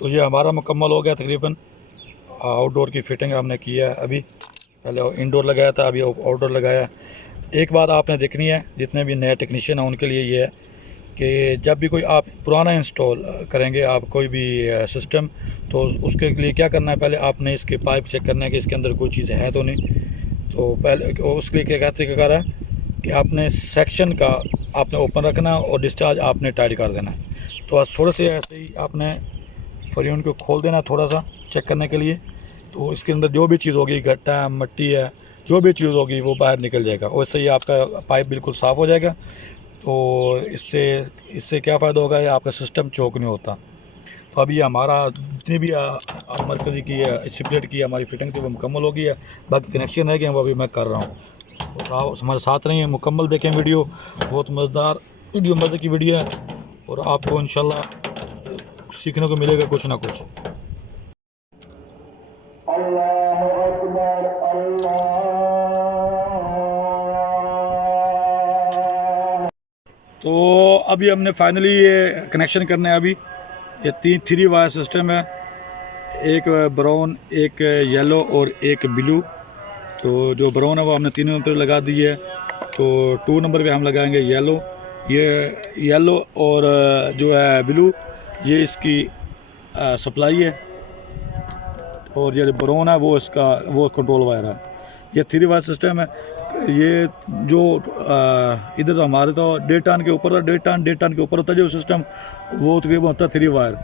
तो ये हमारा मुकम्मल हो गया तकरीबन। आउटडोर की फ़िटिंग हमने किया है। अभी पहले इंडोर लगाया था, अभी आउटडोर लगाया है। एक बात आपने देखनी है, जितने भी नए टेक्नीशियन हैं उनके लिए ये है कि जब भी कोई आप पुराना इंस्टॉल करेंगे आप कोई भी सिस्टम, तो उसके लिए क्या करना है, पहले आपने इसके पाइप चेक करना है कि इसके अंदर कोई चीज़ है तो नहीं। तो पहले उसके लिए क्या तरीका है कि आपने सेक्शन का आपने ओपन रखना और डिस्चार्ज आपने टाइट कर देना है। तो आज थोड़े से ऐसे ही आपने फ्यून को खोल देना थोड़ा सा चेक करने के लिए। तो इसके अंदर जो भी चीज़ होगी, गट्टा है, मिट्टी है, जो भी चीज़ होगी वो बाहर निकल जाएगा और इससे ही आपका पाइप बिल्कुल साफ़ हो जाएगा। तो इससे क्या फ़ायदा होगा, आपका सिस्टम चौक नहीं होता। तो अभी हमारा जितनी भी मरकज़ी की है स्प्लिट की हमारी फिटिंग थी वो मुकम्मल हो गई है। बाकी कनेक्शन रह गए हैं वो अभी मैं कर रहा हूँ। और आप हमारे साथ रहिए, मुकम्मल देखें वीडियो, बहुत मज़ेदार वीडियो, मज़े की वीडियो है और आपको इंशाल्लाह सीखने को मिलेगा कुछ ना कुछ। अल्लाहु अकबर, तो अभी हमने फाइनली ये कनेक्शन करना है। अभी ये 3 वायर सिस्टम है, एक ब्राउन, एक येलो और एक ब्लू। तो जो ब्राउन है वो हमने 3 नंबर पर लगा दी है। तो 2 नंबर पे हम लगाएंगे येलो। ये येलो और जो है ब्लू, ये इसकी सप्लाई है और ये ब्राउन है वो वो कंट्रोल वायर है। ये 3 वायर सिस्टम है। ये जो इधर तो हमारे तो 1.5 टन के ऊपर, 1.5 टन के ऊपर होता है जो सिस्टम, वो तकरीबन होता है 3 वायर।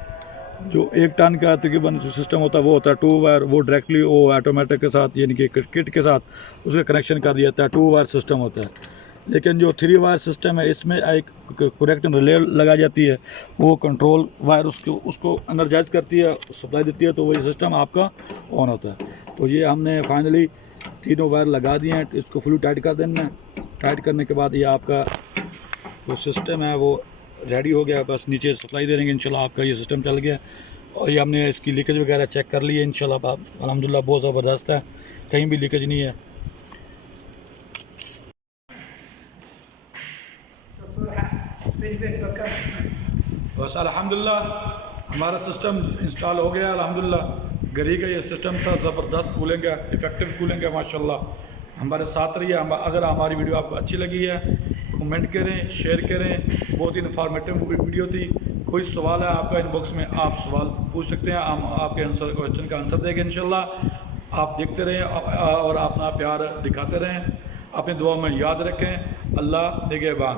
जो 1 टन का तकरीबन सिस्टम होता है वो होता है 2 वायर। वो डायरेक्टली वो ऑटोमेटिक के साथ यानी कि किट के साथ उसका कनेक्शन कर दिया जाता है, 2 वायर सिस्टम होता है। लेकिन जो 3 वायर सिस्टम है इसमें एक करेक्ट रिले लगाई जाती है, वो कंट्रोल वायर उसको एनर्जाइज करती है, सप्लाई देती है, तो वही सिस्टम आपका ऑन होता है। तो ये हमने फाइनली 3 वायर लगा दिए हैं। इसको फुल टाइट कर देना है। टाइट करने के बाद ये आपका जो सिस्टम है वो रेडी हो गया। बस नीचे सप्लाई दे देंगे, इंशाल्लाह आपका ये सिस्टम चल गया। और ये हमने इसकी लीकेज वगैरह चेक कर ली है इंशाल्लाह। अल्हम्दुलिल्लाह बहुत ज़बरदस्त है, कहीं भी लीकेज नहीं है। बस अल्हम्दुलिल्लाह हमारा सिस्टम इंस्टॉल हो गया अल्हम्दुलिल्लाह। घड़ी का ये सिस्टम था, ज़बरदस्त कूलिंग है, इफ़ेक्टिव कूलिंग है माशाल्लाह। हमारे साथ रहिए। अगर हमारी वीडियो आपको अच्छी लगी है कमेंट करें, शेयर करें। बहुत ही इन्फॉर्मेटिव वीडियो थी। कोई सवाल है आपका इनबॉक्स में आप सवाल पूछ सकते हैं, हम आपके क्वेश्चन का आंसर देंगे इंशाल्लाह। आप देखते रहें और अपना प्यार दिखाते रहें। अपनी दुआ में याद रखें। अल्लाह निगहबान।